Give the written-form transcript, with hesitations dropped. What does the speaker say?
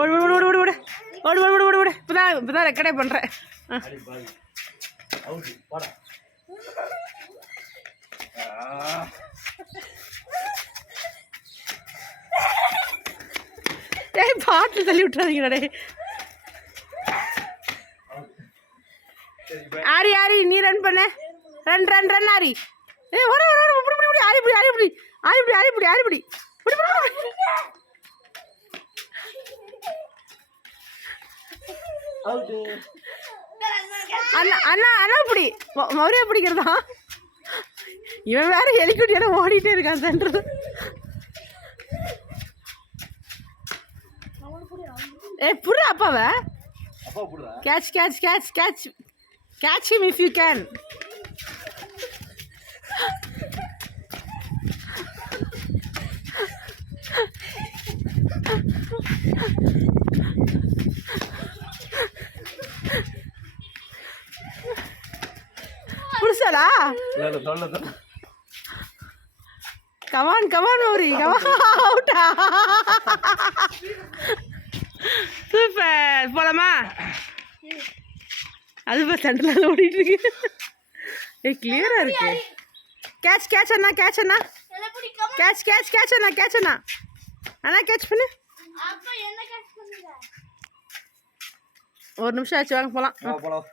ஓடு ஓடு ஓடு ஓடு ஓடு ஓடு ஓடு ஓடு ஓடு இப்போதான் ரெக்கடே பண்ணுறேன். ஏய் பாட்டில் தள்ளி விட்டுறாதீங்கடா. ஆரி ஆரி நீ ரன் பண்ண. ரன் ரன் ரன் ஆரி. ஏய் வர வர வர புடி புடி ஆரி புடி ஆரி புடி ஆரி புடி ஆரி புடி ஆரி புடி புடி புடி. அண்ணா அண்ணா அண்ணா புடி மௌரியா பிடிக்கிறதா. இவன் வேற ஹெலிகாப்டர் ஓடிட்டே இருக்கான் சென்டர். ஏ புடுற அப்பாவை. Catch catch catch catch catch him if you can. புடிச்சாடா. கமான் கமான் மௌரி கமான். அவுட்டா. சூப்பர். போலாமா? அது இப்போ சென்டரில் ஓடிட்டு இருக்கு. ஏ கிளியரா இருக்கு. கேட்ச் கேட்ச் அண்ணா கேட்ச் அண்ணா கேட்ச் கேட்ச் கேட்ச் அண்ணா கேட்ச் அண்ணா அண்ணா கேட்ச் பண்ணு. ஒரு நிமிஷம் ஆச்சு வாங்க போகலாம்.